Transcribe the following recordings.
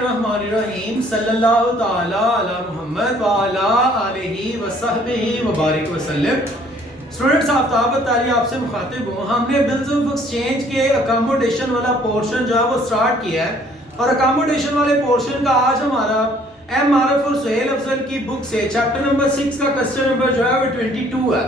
बिस्मिल्लाहिर्रहमानिर्रहीम सल्लल्लाहु ताला अला मुहम्मद व अला आलिहि व सहबिहि व बारिक वसल्लम। स्टूडेंट्स, आफ्ताब ताली आपसे मुखातिब हूँ। हमने बिल्स ऑफ एक्सचेंज के अकोमोडेशन वाला पोर्शन जो है वो स्टार्ट किया है और अकोमोडेशन वाले पोर्शन का आज हमारा एम आरफ और सुहेल अफजल की बुक से चैप्टर नंबर 6 का क्वेश्चन नंबर जो है वो 22 है।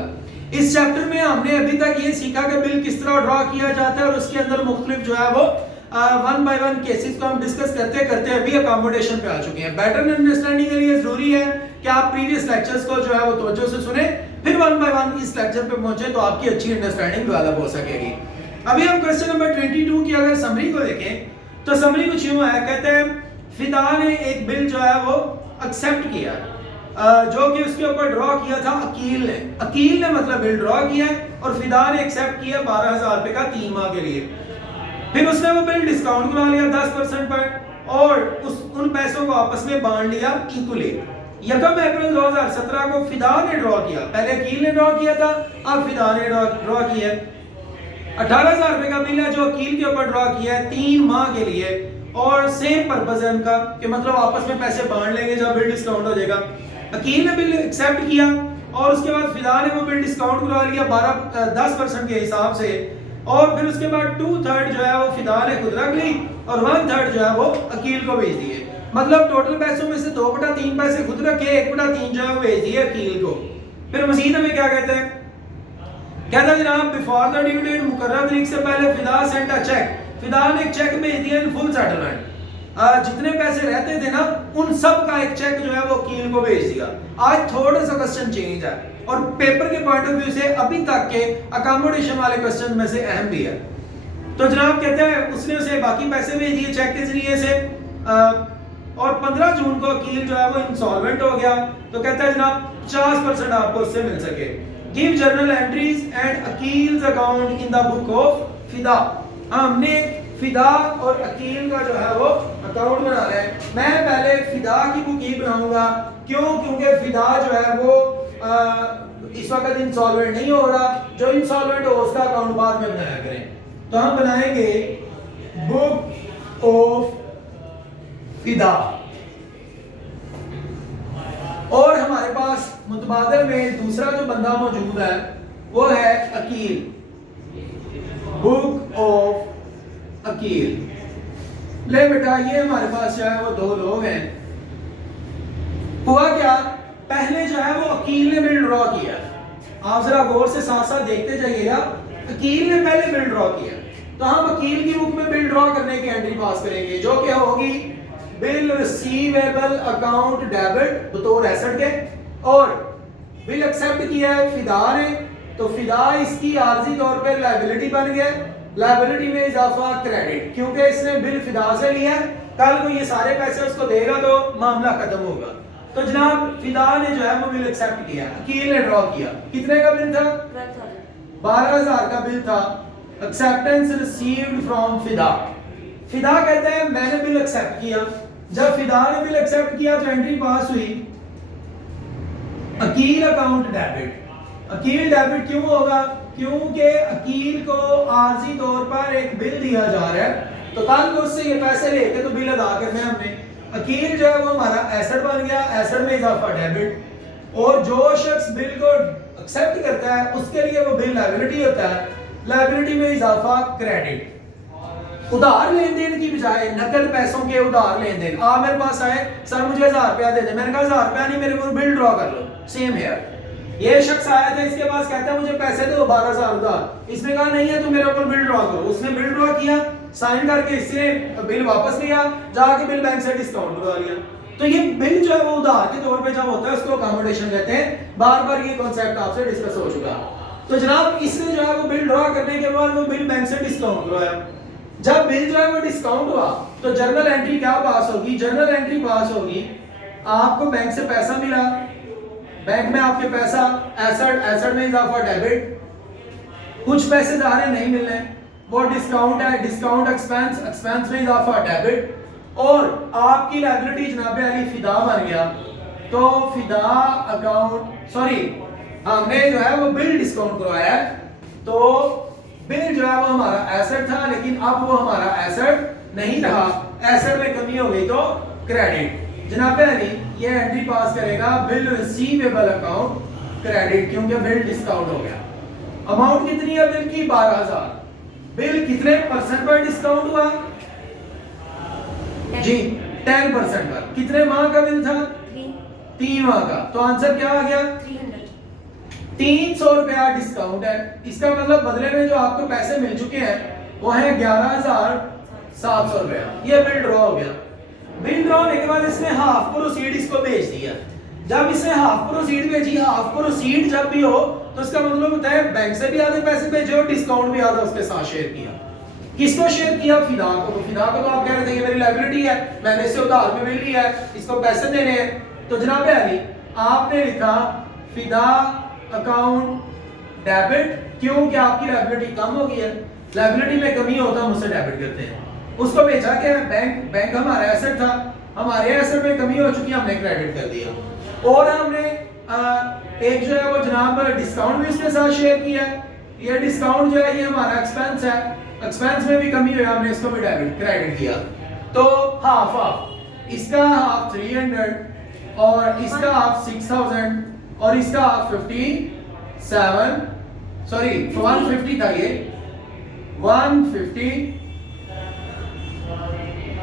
इस चैप्टर में हमने अभी तक ये सीखा कि बिल किस तरह ड्रॉ किया जाता है और उसके अंदर मुख्तलिफ जो है वो वन बाय वन केसेस को हम डिस्कस करते करते अभी अकोमोडेशन पे आ चुके हैं। बेटर अंडरस्टैंडिंग के लिए जरूरी है कि आप प्रीवियस लेक्चर्स को जो है वो तवज्जो से सुने, फिर वन बाय वन इस लेक्चर पे पहुंचे तो आपकी अच्छी अंडरस्टैंडिंग डेवलप हो सकेगी। अभी हम क्वेश्चन नंबर 22 की अगर समरी को देखें तो समरी कुछ यूं है, कहते हैं फिदा ने एक बिल जो है वो एक्सेप्ट किया जो कि उसके ऊपर ड्रॉ किया था अकील ने मतलब बिल ड्रॉ किया और फिदा ने एक्सेप्ट किया 12,000 रुपए का 3 माह के लिए। फिर उसने वो बिल डिस्काउंट करा लिया 10% पर और उन पैसों को आपस में बांट लिया इक्वली। 1 अप्रैल 2017 को फिदा ने ड्रॉ किया, पहले अकील ने ड्रॉ किया था, अब फिदा ने ड्रॉ किया। 18,000 रुपए का बिल है जो अकील के ऊपर ड्रॉ किया है 3 माह के लिए और सेम पर्पस है उनका कि मतलब आपस में पैसे बांट लेंगे जब बिल डिस्काउंट हो जाएगा। अकील ने बिल एक्सेप्ट किया और उसके बाद फिदा ने वो बिल डिस्काउंट करा लिया 10% के हिसाब से और फिर उसके बाद 2/3 जो है वो फिदा ने खुद रख ली और 1/3 जो है वो अकील को भेज दिए। मतलब टोटल पैसों में से 2/3 पैसे खुद रखे, 1/3 जो है वो भेज दिए अकील को। फिर मजीद हमें क्या कहते हैं, कहता है जनाब बिफोर द ड्यू डेट मुकर्रर तारीख से पहले फिदा सेंट अ चेक, फिदा ने एक चेक भेज दिया इन फुल सेटलमेंट। जितने पैसे रहते थे ना उन सब का एक चेक जो है वो अकील को भेज दिया। आज थोड़ा सा क्वेश्चन चेंज है और पेपर के पॉइंट ऑफ व्यू से अभी तक के अकोमोडेशन वाले क्वेश्चन में से अहम भी है। तो जनाब कहते हैं उसने उसे बाकी पैसे भेज दिए चेक के जरिए से और 15 जून को अकील जो है वो इंसॉल्वेंट हो गया। तो कहता है जनाब 50% आपको उससे मिल सके। Give journal entries and Akeel's account in the book of Fida. हमने फिदा और अकील का जो है वो अकाउंट बनाना है। मैं पहले फिदा की बुक ही बनाऊंगा, क्योंकि फिदा जो है वो इस वक्त इंसॉल्वेंट नहीं हो रहा, जो इंसॉल्वेंट हो उसका अकाउंट बाद में बनाया करें। तो हम बनाएंगे बुक ऑफ फिदा और हमारे पास मुतबादल में दूसरा जो बंदा मौजूद है वो है अकील। बुक ऑफ अकील ले बेटा, ये हमारे पास जो है वो 2 लोग हैं। हुआ क्या, पहले जो है वो अकील ने बिल ड्रॉ किया। आप जरा गौर से साथ साथ देखते जाइएगा। अकील ने पहले बिल ड्रॉ किया तो हम अकील की बुक में बिल ड्रॉ करने की एंट्री पास करेंगे जो क्या होगी, बिल रिसीवेबल अकाउंट डेबिट बतौर एसेट के और बिल एक्सेप्ट किया है फिदा ने तो फिदा इसकी आर्जी तौर पे लायबिलिटी बन गया। लायबिलिटी में इजाफा क्रेडिट, क्योंकि इसने बिल फिदा से लिया, कल को ये सारे पैसे उसको देगा तो मामला खत्म होगा। तो जनाब फिदा ने जो है वो बिल एक्सेप्ट किया, अकील ने ड्रॉ किया। कितने का बिल था? 12,000 का बिल था। एक्सेप्टेंस रिसीव्ड फ्रॉम फिदा। फिदा कहते हैं मैंने बिल एक्सेप्ट किया। जब फिदा ने बिल एक्सेप्ट किया तो एंट्री पास हुई Akeel account debit. Akeel debit क्यों होगा? क्योंकि अकील को आर्जी तौर पर एक बिल दिया जा रहा है तो कल को उससे ये पैसे लेके तो बिल अदा करने हमने। अकील जो है वो हमारा एसेट बन गया, एसेट में इजाफा डेबिट और जो शख्स बिल को एक्सेप्ट करता है उसके लिए वो बिल लायबिलिटी होता है, लायबिलिटी में इजाफा क्रेडिट। उधार लेन देन की बजाय नकद पैसों के उधार लेन देन। आप मेरे पास आए, सर मुझे 1000 रुपया दे दे, मैंने कहा 1000 रुपया नहीं, मेरे को बिल ड्रॉ कर लो। सेम है, ये शख्स आया था इसके पास कहता है मुझे पैसे दो 12,000 उधार, इसने कहा नहीं है तो मेरे ऊपर बिल ड्रॉ करो। उसने बिल ड्रॉ किया, साइन करके इससे बिल वापस लिया, जाके बिल बैंक से डिस्काउंट करवा लिया। तो ये बिल जो है वो उधार के तौर पे जब होता है उसको अकोमोडेशन कहते हैं। बार बार ये कॉन्सेप्ट आपसे डिस्कस हो चुका। तो जनाब इसने जो है वो बिल ड्रॉ करने के बाद वो बिल बैंक से डिस्काउंट करवाया। जब बिल जो है वो डिस्काउंट हुआ तो जर्नल एंट्री क्या पास होगी? जर्नल एंट्री पास होगी आपको बैंक से पैसा मिला, बैंक में आपके पैसा एसेट, एसेट में इजाफा डेबिट, कुछ पैसे जा रहे नहीं मिल रहे, वो डिस्काउंट है, डिस्काउंट एक्सपेंस, एक्सपेंस में इजाफा डेबिट और आपकी लायबिलिटी जनाब अली फिदा बन गया। तो फिदा अकाउंट हमने जो है वो बिल डिस्काउंट करवाया है तो बिल जो है वो हमारा एसेट था लेकिन अब वो हमारा एसेट नहीं रहा। एसेट में कमी हो गई तो क्रेडिट। जनाब अली ये एंट्री पास करेगा बिल रिसीवेबल अकाउंट क्रेडिट, क्योंकि बिल डिस्काउंट हो गया। अमाउंट कितनी है बिल की? 12,000। बिल कितने परसेंट पर डिस्काउंट हुआ जी? 10% पर। कितने माह का बिल था? 3 माह का। तो आंसर क्या आ गया? 300 रुपया डिस्काउंट है। इसका मतलब बदले में जो आपको पैसे मिल चुके हैं वो है 11,700 रुपया। ये बिल ड्रॉ हो गया। बिल ड्रॉ होने के बाद इसने हाफ प्रोसीड इसको भेज दिया। जब इसने हाफ प्रोसीड भेजी, हाफ प्रोसीड जब भी हो तो इसका मतलब होता है बैंक से भी आधे पैसे भेजे और डिस्काउंट भी आधा उसके साथ शेयर किया। किसको शेयर किया? फिदा को। तो फिदा को तो आप कह रहे थे ये मेरी लायबिलिटी है, मैंने इससे उधार में बिल लिया है, इसको पैसे देने हैं। तो जनाब अली आपने लिखा फिदा अकाउंट डेबिट, क्योंकि आपकी लायबिलिटी कम हो गई है। लायबिलिटी में कमी होता है हम उसे डेबिट करते हैं। उसको भेजा क्या? बैंक हमारा एसेट था, हमारे एसेट में कमी हो चुकी है, हमने क्रेडिट कर दिया। और हमने एक जो है वो जनाब डिस्काउंट भी उसके साथ शेयर किया। ये डिस्काउंट जो है ये हमारा एक्सपेंस है, एक्सपेंस में भी कमी हुई, हमने इसको भी डेबिट क्रेडिट किया। तो हाफ हाफ, इसका हाफ 300 और इसका हाफ 6000 और इसका हाफ 57 सॉरी 150 था। ये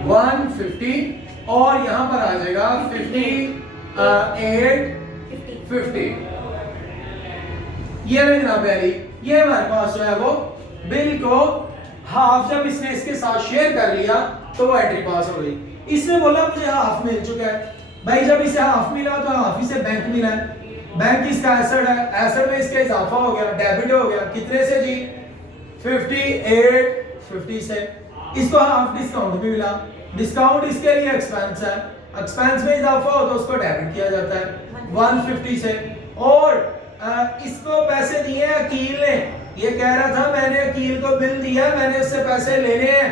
150 और यहां पर आ जाएगा 58 50। ये रहे जनाब अली, ये हमारे पास जो है वो बिल को हाफ जब इसने इसके साथ शेयर कर लिया तो वो एंट्री पास हो गई। इसने बोला मुझे हाफ मिल चुका है। भाई जब इसे हाफ मिला तो हाफ ही से बैंक मिला है। बैंक इसका एसेट है, एसेट में इसका इजाफा हो गया, डेबिट हो गया। कितने से जी? 50 से। इसको हाफ डिस्काउंट भी मिला। डिस्काउंट इसके लिए एक्सपेंस है, एक्सपेंस में इजाफा हो तो उसको डेबिट किया जाता है 150 से। और इसको पैसे दिए अकील ने, ये कह रहा था मैंने अकील को बिल दिया, मैंने उससे पैसे लेने हैं,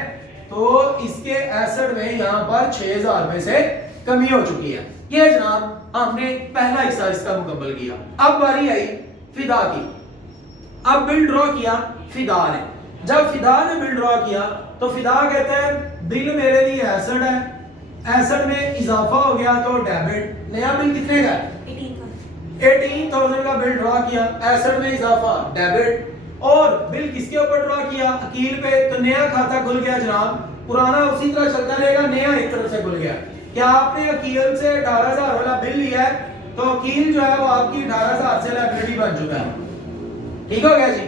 तो इसके एसेट में यहां पर 6000 रुपए से कमी हो चुकी है। ये जनाब हमने पहला हिस्सा इसका मुकम्मल किया। अब बारी आई फिदा की। अब बिल ड्रॉ किया फिदा ने। जब फिदा ने बिल ड्रॉ किया तो फिदा कहता है बिल मेरे लिए एसेट है, एसेट में इजाफा हो गया तो डेबिट। नया बिल कितने का? 18,000 का बिल ड्रॉ किया, एसेट में इजाफा डेबिट। और बिल किसके ऊपर ड्रॉ किया? अकील पे। तो नया खाता खुल गया जनाब, पुराना उसी तरह चलता रहेगा, नया एक तरफ से खुल गया। क्या आपने अकील से 18,000 वाला बिल लिया है तो अकील जो है वो आपकी 18,000 से लायबिलिटी बन चुका है। ठीक हो गया जी?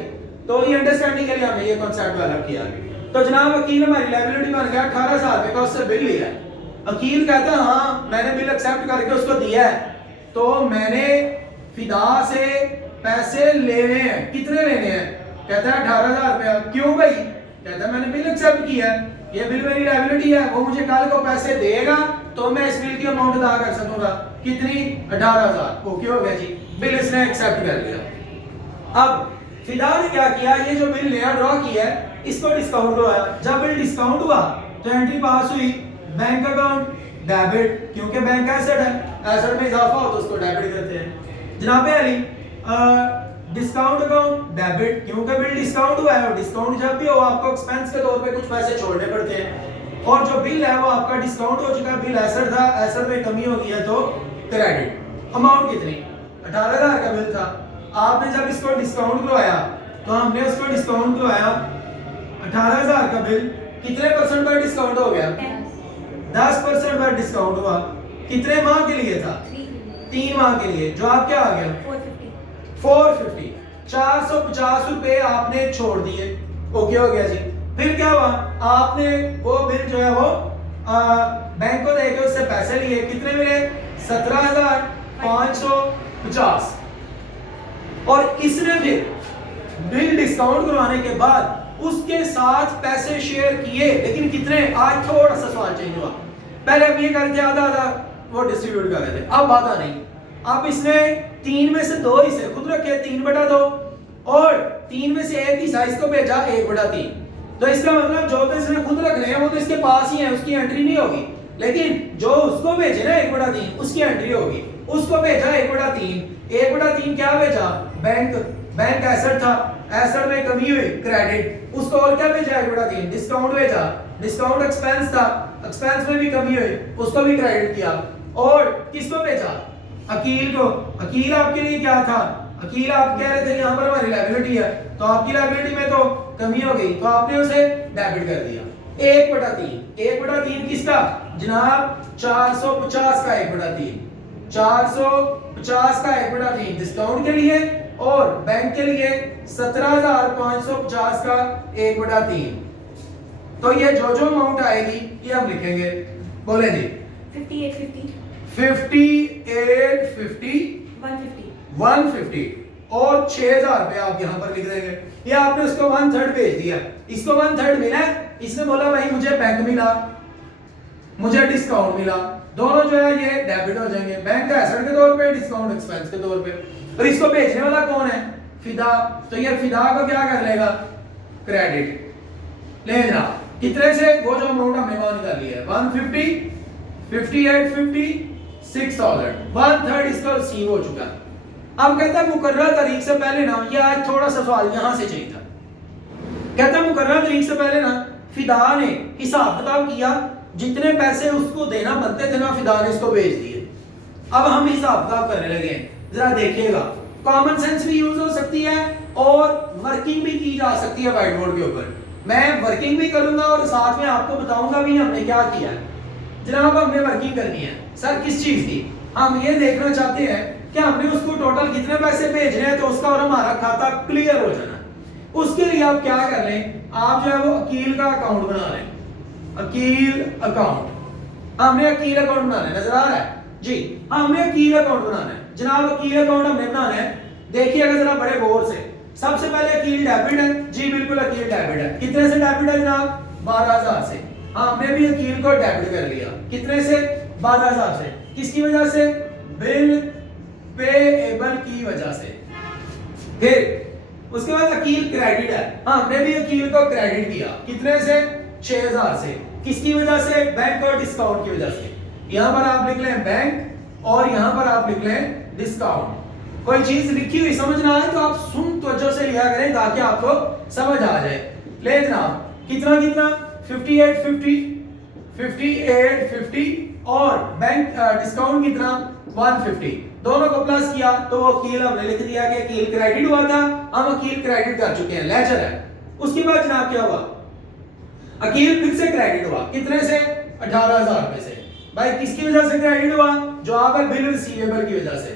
तो ये अंडरस्टैंडिंग के लिए हमने ये कांसेप्ट डेवलप किया। तो जनाब अकील हमारी लायबिलिटी बन गया, 18,000 रुपए का उससे बिल लिया है। अकील कहता है हाँ मैंने बिल एक्सेप्ट करके उसको दिया है, तो मैंने फिदा से पैसे लेने हैं। कितने लेने हैं? कहता है 18,000 रुपया। क्यों भाई? कहता है मैंने बिल एक्सेप्ट किया है, ये बिल मेरी लायबिलिटी है, वो मुझे कल को पैसे देगा तो मैं इस बिल की अमाउंट अदा कर सकूंगा। कितनी? 18,000। ओके हो गया जी, बिल इसने एक्सेप्ट कर लिया। अब फिदा ने क्या किया? ये जो बिल नया ड्रॉ किया है इसको डिस्काउंट हुआ। जब बिल डिस्काउंट हुआ तो एंट्री पास हुई बैंक अकाउंट डेबिट, क्योंकि बैंक एसेट है, एसेट में इजाफा हो तो उसको डेबिट करते हैं। जनाब अली डिस्काउंट अकाउंट डेबिट, क्योंकि बिल डिस्काउंट हुआ है और डिस्काउंट जब भी हो आपको एक्सपेंस के तौर पे कुछ पैसे छोड़ने पड़ते हैं। और जो बिल है वो आपका डिस्काउंट हो चुका है, बिल एसेट था, एसेट में कमी हो गई है तो क्रेडिट। अमाउंट कितनी? 18,000 का बिल था। आपने जब इसको डिस्काउंट करवाया तो हमने उसको डिस्काउंट करवाया 18,000 का बिल। कितने परसेंट पर डिस्काउंट हो गया? 10% पर डिस्काउंट हुआ। कितने माह के लिए था? 3 माह के लिए। जो आप क्या आ गया? 450। 450 रुपए आपने छोड़ दिए। ओके हो गया जी। फिर क्या हुआ? आपने वो बिल जो है वो बैंक को देके उससे पैसे लिए। कितने मिले? 17,550। और इसने फिर बिल डिस्काउंट करवाने के बाद उसके साथ पैसे शेयर किए, लेकिन कितने? आज थोड़ा सा सवाल चेंज हुआ। पहले हम ये कर रहे थे आधा आधा वो डिस्ट्रीब्यूट कर रहे थे, अब आधा नहीं। अब इसने 3 में से 2 हिस्से खुद रखे, 3/2, और 3 में से 1 हिस्सा इसको भेजा 1/3। तो इसका मतलब जो तो इसने खुद रखने हैं वो तो इसके पास ही है, उसकी एंट्री नहीं होगी। लेकिन जो उसको भेजे ना 1/3 उसकी एंट्री होगी। उसको भेजा 1/3, 1/3 क्या भेजा? बैंक एसेट था, एसेट में कमी हुई क्रेडिट। उसको और क्या भेजा? 1/3 डिस्काउंट भेजा। डिस्काउंट एक्सपेंस था, एक्सपेंस में भी कमी हुई, उसको भी क्रेडिट किया। और किसको भेजा? अकील को। अकील आपके लिए क्या था? अकील आप कह रहे थे यहाँ पर हमारी लायबिलिटी है, तो आपकी लायबिलिटी में तो कमी हो गई, तो आपने उसे डेबिट कर दिया। 1/3 1/3 किसका जनाब? 450 का 1/3 450 का 1/3 डिस्काउंट के लिए, और बैंक के लिए 17,550 का 1/3। तो ये जो अमाउंट आएगी ये हम लिखेंगे। बोले जी 5850 5850 150 और 6,000 रुपए आप यहाँ पर लिख देंगे। ये आपने उसको 1/3 भेज दिया, इसको 1/3 मिला, इसने बोला भाई मुझे बैंक मिला, मुझे डिस्काउंट मिला, दोनों जो है ये डेबिट हो जाएंगे, बैंक का एसेट के तौर पे, डिस्काउंट एक्सपेंस के तौर पे। और इसको भेजने वाला कौन है? फिदा। तो ये फिदा को क्या कर लेगा? क्रेडिट ले लेना। कितने से? वो जो अमाउंट हमने वहां निकाल लिया है 150 5850 6000 1/3 इसका रिसीव हो चुका है। अब कहता है मुकर्रर तारीख से पहले ना, ये आज थोड़ा सा सवाल यहां से चाहिए था। कहता है मुकर्रर तारीख से पहले ना फिदा ने हिसाब किताब किया, जितने पैसे उसको देना बनते थे ना फिदा ने इसको भेज दिए। अब हम हिसाब किताब करने लगे हैं, जरा देखिएगा। कॉमन सेंस भी यूज हो सकती है और वर्किंग भी की जा सकती है व्हाइट बोर्ड के ऊपर। मैं वर्किंग भी करूंगा और साथ में आपको बताऊंगा भी हमने क्या किया है। जनाब हमने वर्किंग करनी है सर, किस चीज की? हम ये देखना चाहते हैं कि हमने उसको टोटल कितने पैसे भेजने हैं, तो उसका और हमारा खाता क्लियर हो जाना। उसके लिए आप क्या कर लें, आप जो है वो अकील का अकाउंट बना लें। अकील अकाउंट, हमने अकील अकाउंट बनाना है, नजर आ रहा है जी? हमने अकील अकाउंट बनाना है जनाब। अकील अकाउंट हमने बनाना है, देखिएगा जरा बड़े गौर से। सबसे पहले अकील डेबिट है जी, बिल्कुल अकील डेबिट है। कितने से डेबिट है जनाब? 12,000 से। हमने भी अकील को डेबिट कर लिया, कितने से? 12,000 से। किसकी वजह से? बिल पेएबल की वजह से। फिर उसके बाद अकील क्रेडिट है, हमने भी अकील को क्रेडिट किया, कितने से? 6,000 से। किसकी वजह से? बैंक और डिस्काउंट की वजह से। यहां पर आप लिख लें बैंक और यहां पर आप लिख लें डिस्काउंट। कोई चीज लिखी हुई समझ ना आए तो आप सुन तवज्जो से लिया करें ताकि आपको समझ आ जाए। ले जनाब, कितना कितना? 5850 5850 और बैंक डिस्काउंट कितना? 150। दोनों को प्लस किया तो वो अकील हमने लिख दिया कि अकील क्रेडिट हुआ था, हम अकील क्रेडिट कर चुके हैं, लेजर है। उसके बाद जनाब क्या हुआ? अकील फिर से क्रेडिट हुआ, कितने से? 18,000 रुपए से। भाई किसकी वजह से क्रेडिट हुआ? जो आपका बिल रिसीवेबल की वजह से,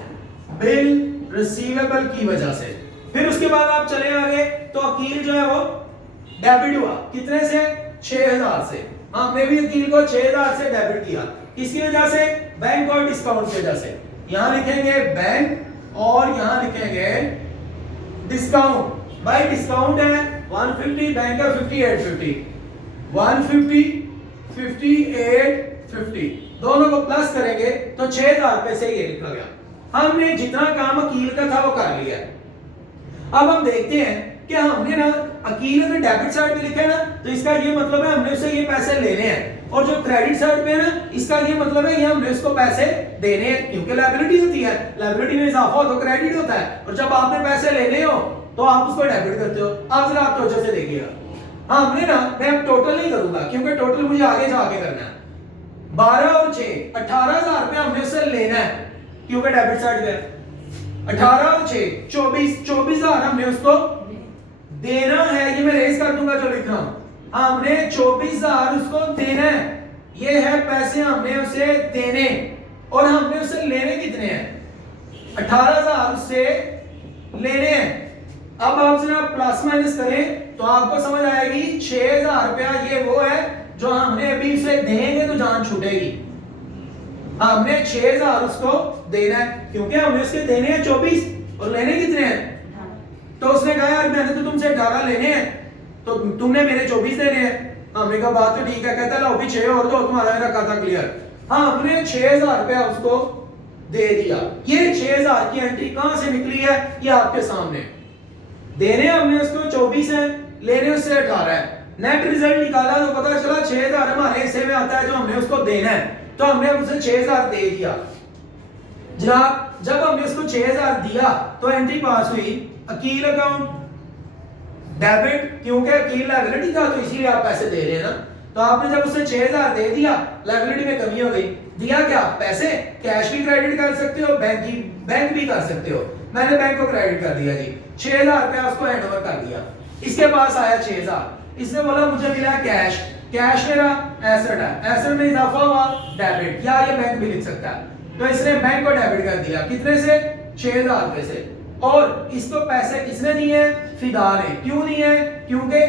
बिल रिसीवेबल की वजह से। फिर उसके बाद आप चले आगे तो अकील जो है वो डेबिट हुआ, कितने से? 6,000 से। हमने भी अकील को 6,000 से डेबिट किया, किसकी वजह से? बैंक और डिस्काउंट की वजह से। यहां लिखेंगे बैंक और यहां लिखेंगे डिस्काउंट। भाई डिस्काउंट है 150, बैंक का 5850 150 5850, दोनों को प्लस करेंगे तो 6,000 रुपए से ये लिखा गया। हमने जितना काम अकील का था वो कर लिया। अब हम देखते हैं कि हमने ना अकील अगर डेबिट साइड पे लिखा है ना तो इसका ये मतलब है हमने उससे ये पैसे लेने हैं, और जो क्रेडिट साइड पे है ना इसका ये मतलब है ये हमने उसको पैसे देने हैं, क्योंकि लायबिलिटी होती है, लायबिलिटी में इजाफा हो तो क्रेडिट होता है, और जब आपने पैसे लेने हो तो आप उसको डेबिट करते हो। अब जरा आप तवज्जो से देखिएगा। हमने ना, मैं अब टोटल नहीं करूंगा क्योंकि टोटल मुझे आगे जाके करना है। 12 और 6 18,000 रुपए हमने उससे लेना है क्योंकि डेबिट साइड पे 18 और 6 24,000 हमने उसको देना है। ये मैं रेज कर दूंगा जो लिख रहा हूं, हमने 24,000 उसको देना है। ये है पैसे हमने उसे देने, और हमने उसे लेने कितने हैं? 18,000 उससे लेने हैं। अब आप जरा प्लस माइनस करें तो आपको समझ आएगी 6,000 रुपया ये वो है जो हमने अभी उसे देंगे तो जान छूटेगी। हमने 6,000 उसको देना है क्योंकि हमने उसके देने हैं 24 और लेने कितने हैं? तो उसने कहा यार मैंने तो तुमसे 18 लेने हैं तो तुमने मेरे 24 देने हैं। हमने कहा बात तो ठीक है। कहता लो भी 6 और दो, तुम्हारा मेरा खाता क्लियर। हाँ, हमने 6,000 रुपया उसको दे दिया। ये 6,000 की एंट्री कहां से निकली है? ये आपके सामने। देने हमने उसको 24 है, लेने उससे 18 है। नेट रिजल्ट निकाला तो पता चला 6,000 हमारे हिस्से में आता है जो हमने उसको देना है, तो हमने उसे 6,000 दे दिया। जनाब जब हमने उसको 6,000 दिया तो एंट्री पास हुई अकील अकाउंट डेबिट, क्योंकि अकील लायबिलिटी था तो इसीलिए आप पैसे दे रहे हैं ना। तो आपने जब उसे 6000 दे दिया, लायबिलिटी में कमी हो गई। दिया क्या? पैसे। कैश भी क्रेडिट कर सकते हो, बैंक भी कर सकते हो। मैंने बैंक को क्रेडिट कर दिया जी, 6000 रुपया उसको हैंड ओवर कर दिया। इसके पास आया 6000, इसने बोला मुझे मिला कैश, कैश मेरा एसेट है, एसेट में इजाफा हुआ डेबिट, या ये बैंक भी लिख सकता है। तो इसने बैंक को डेबिट कर दिया, कितने से? 6000 रुपए से। और इसको पैसे किसने दिए हैं? फिदा ने। क्यों दिए हैं? क्योंकि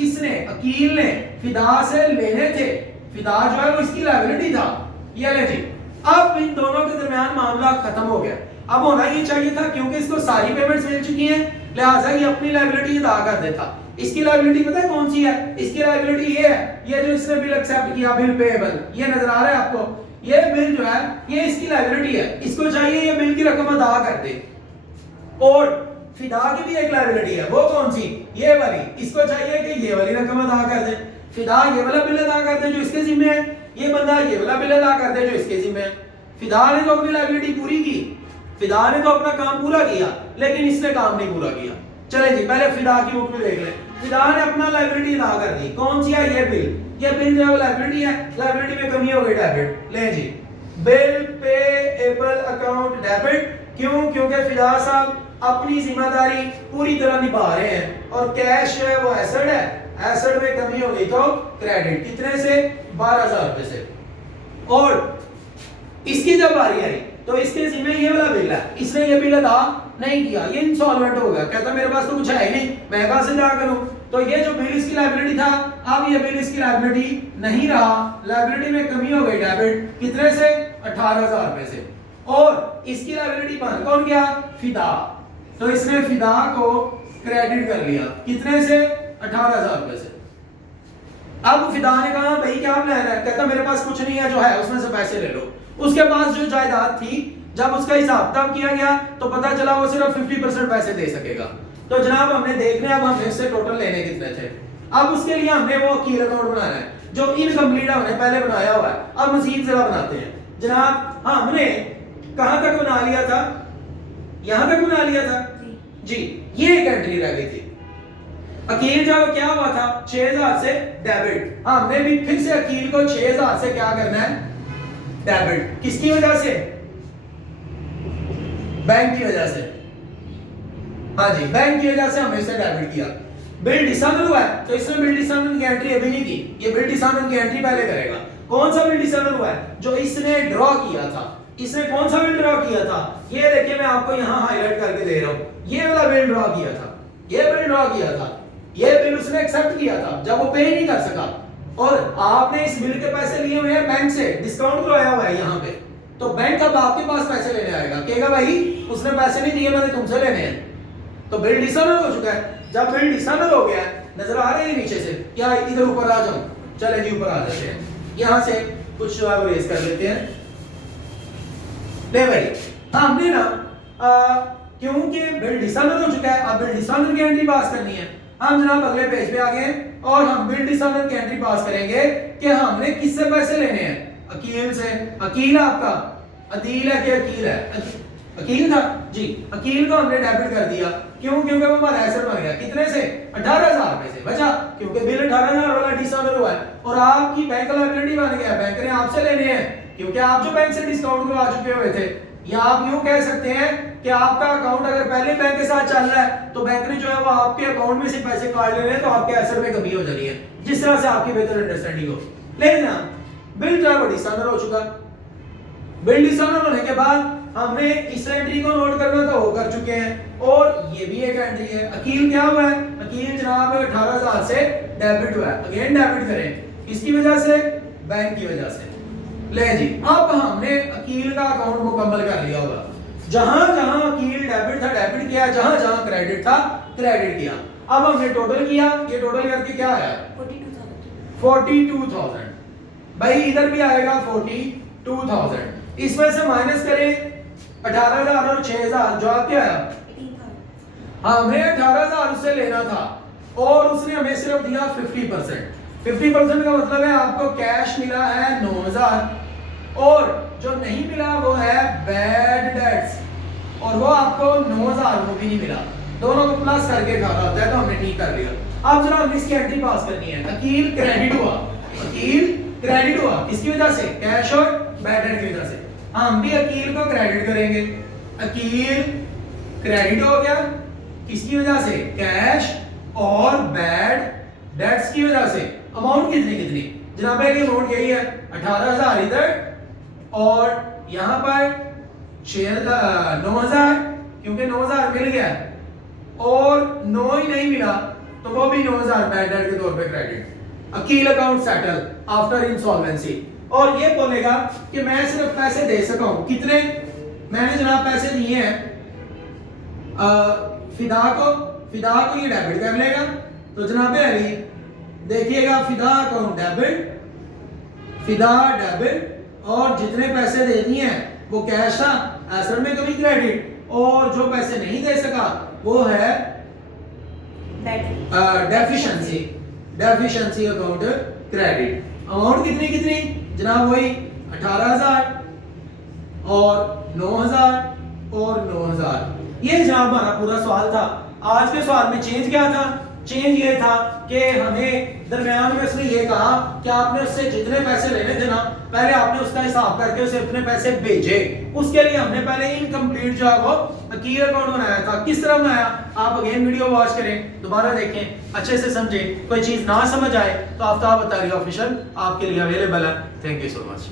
इसने, अकील ने फिदा से लेने थे। फिदा जो है वो इसकी लायबिलिटी था। ये ले जी, अब इन दोनों के दरमियान मामला खत्म हो गया। अब होना ये चाहिए था, क्योंकि इसको सारी पेमेंट्स मिल चुकी हैं, लिहाजा ये अपनी लायबिलिटी अदा कर देता। इसकी लायबिलिटी पता है कौन सी है? इसकी लायबिलिटी ये है, ये जो इसने बिल एक्सेप्ट किया, बिल पेएबल, ये नजर आ रहा है आपको? ये बिल जो है ये इसकी लायबिलिटी है। इसको चाहिए ये बिल की रकम अदा कर दे। और फिदा की भी एक लायबिलिटी है, वो कौन सी? ये वाली। इसको चाहिए कि ये वाली रकम अदा कर दे। फिदा ये वाला बिल अदा कर दे जो इसके जिम्मे है, ये बंदा ये वाला बिल अदा कर दे जो इसके जिम्मे है। फिदा ने तो अपनी लायबिलिटी पूरी की, फिदा ने तो अपना काम पूरा किया, लेकिन इसने काम नहीं पूरा किया। चले जी, पहले फिदा की बुक में देख लें। फिदा ने अपना लायबिलिटी अदा कर दी। कौन सी है? ये बिल। ये बिल जो है लायबिलिटी है, लायबिलिटी में कमी हो गई, डेबिट। ले जी, बिल पेएबल अकाउंट डेबिट। क्यों? क्योंकि फिदा साहब अपनी जिम्मेदारी पूरी तरह निभा रहे हैं, और कैश है वो एसेट है, एसेट में कमी हो गई तो क्रेडिट। कितने से? 12000 रुपए से। और इसकी जब बारी आई तो इसके जिम्मे ये वाला बिल है, इसने ये बिल अदा नहीं किया, ये इंसॉल्वेंट हो गया। कहता मेरे पास तो कुछ है ही नहीं, मैं कहां से अदा करूं? तो ये जो बिल इसकी लायबिलिटी था, अब ये बिल इसकी लायबिलिटी नहीं रहा, लायबिलिटी में कमी हो गई, डेबिट। कितने से? 18000 रुपए से। और इसकी लायबिलिटी बन कौन गया? फिदा। तो इसने फिदा को क्रेडिट कर लिया, कितने से? 18000 रुपए से। अब फिदा ने कहा भाई क्या प्लान है? कहता मेरे पास कुछ नहीं है, जो है उसमें से पैसे ले लो। उसके पास जो जायदाद थी, जब उसका हिसाब किताब किया गया तो पता चला वो सिर्फ 50% पैसे दे सकेगा। तो जनाब हमने देखना है अब हमें इससे टोटल लेने कितने थे। अब उसके लिए हमने वो अकील अकाउंट बनाना है जो इनकम्प्लीट हमने पहले बनाया हुआ है। अब मजीद जरा बनाते हैं जनाब। हाँ, हमने कहां तक बना लिया था? यहां तक बना लिया था जी। ये एक एंट्री रह गई थी। अकील जब क्या हुआ था? 6000 से डेबिट। हाँ, हमने भी फिर से अकील को 6000 से क्या करना है? डेबिट। किसकी वजह से? बैंक की वजह से। हाँ जी, बैंक की वजह से हमने इसे डेबिट किया। बिल डिसऑनर हुआ है तो इसने बिल डिसऑनर की एंट्री अभी नहीं की, ये बिल डिसऑनर की एंट्री पहले करेगा। कौन सा बिल डिसऑनर हुआ है? जो इसने ड्रॉ किया था। इसने कौन सा बिल ड्रॉ किया था? ये देखिए, मैं आपको यहां हाईलाइट करके दे रहा हूं। ये वाला बिल ड्रॉ किया था, ये बिल ड्रॉ किया था। ये बिल उसने एक्सेप्ट किया था जब वो पे नहीं कर सका, और आपने इस बिल के पैसे लिए हुए हैं बैंक से, डिस्काउंट करवाया हुआ है यहाँ पे। तो बैंक अब आपके पास पैसे लेने आएगा, कहेगा भाई उसने पैसे नहीं दिए, मैंने तुमसे लेने हैं। तो बिल डिसऑनर हो चुका है। जब बिल डिसऑनर हो गया, नजर आ रही है नीचे से? क्या इधर ऊपर आ जाऊं? चले जी, ऊपर आ जाते हैं। यहां से कुछ जो है रेज कर लेते हैं। ले भाई, हमने ना क्योंकि बिल डिसऑनर हो चुका है, अब बिल डिसऑनर की एंट्री पास करनी है। हम जनाब अगले पेज पे आ गए और हम बिल डिसऑनर की एंट्री पास करेंगे कि हमने किससे पैसे लेने हैं? अकील से। अकील आपका अदील है कि अकील है? अकील था जी। अकील को हमने डेबिट कर दिया। क्यों? क्योंकि वो हमारा एसेट बन गया। कितने से? 18000 रुपए से बचा, क्योंकि बिल 18000 वाला डिसऑनर हुआ है और आपकी बैंक लायबिलिटी बन गया। बैंक ने आपसे लेने हैं क्योंकि आप जो बैंक से डिस्काउंट करवा चुके हुए थे। या आप यूं कह सकते हैं कि आपका अकाउंट अगर पहले बैंक के साथ चल रहा है तो बैंक ने जो है वो आपके अकाउंट में से पैसे काट लेने हैं, तो आपके एसेट में कमी हो जानी है, जिस तरह से आपकी बेहतर अंडरस्टैंडिंग हो। लेकिन बिल जो है वो डिसऑनर हो चुका। बिल डिसऑनर होने के बाद हमने इस एंट्री को नोट करना तो वो कर चुके हैं, और ये भी एक एंट्री है। अकील क्या हुआ है? अकील जनाब 18000 से डेबिट हुआ है। अगेन डेबिट करें, किसकी वजह से? बैंक की वजह से। ले जी, अब हमने अकील का अकाउंट मुकम्मल कर लिया होगा। जहां जहां अकील डेबिट था डेबिट किया, जहां जहां क्रेडिट था क्रेडिट किया। अब हमने टोटल किया, ये टोटल करके क्या आया? 42000। भाई इधर भी आएगा 42000। इसमें से माइनस करें 18000 और 6000, जवाब क्या आया? हमें 18000 उससे लेना था और उसने हमें सिर्फ दिया 50%। 50% का मतलब है आपको कैश मिला है 9000 और जो नहीं मिला वो है बैड डेट्स, और वो आपको 9000 वो भी नहीं मिला। दोनों को प्लस करके खाना होता है, तो हमने ठीक कर लिया। अब जरा हमने इसकी एंट्री पास करनी है। अकील क्रेडिट हुआ, अकील क्रेडिट हुआ किसकी वजह से, कैश और बैड डेट की वजह से। हम भी अकील को क्रेडिट करेंगे, अकील क्रेडिट हो गया किसकी वजह से, कैश और बैड डेट्स की वजह से। अमाउंट कितनी कितनी जनाब, ये अमाउंट यही है 18,000 इधर और यहां पर 9,000 क्योंकि 9,000 मिल गया और 9 ही नहीं मिला तो वो भी 9,000 बैड डेट के तौर पे credit. Akeel account settle after insolvency. और ये बोलेगा कि मैं सिर्फ पैसे दे सका हूं कितने, मैंने जनाब पैसे दिए हैं फिदा को ये डेबिट कर लेगा तो जनाब अली देखिएगा फिदा अकाउंट डेबिट और जितने पैसे दे दिए हैं वो कैश था, एसेट में कभी क्रेडिट, और जो पैसे नहीं दे सका वो है डेफिशिएंसी अकाउंट क्रेडिट। अमाउंट कितनी कितनी जनाब, वही 18,000 और 9,000 और 9,000। ये जनाब हमारा पूरा सवाल था। आज के सवाल में चेंज क्या था, चेंज ये था कि हमें दरमियान में उसने ये कहा कि आपने उससे जितने पैसे लेने थे ना पहले आपने उसका हिसाब करके उसे उतने पैसे भेजे। उसके लिए हमने पहले इनकम्प्लीट जो है वो अकील अकाउंट बनाया था। किस तरह बनाया आप अगेन वीडियो वॉच करें, दोबारा देखें, अच्छे से समझें। कोई चीज ना समझ आए तो आफ्ताब अत्तारी ऑफिशियल आपके लिए अवेलेबल है। Thank you so much.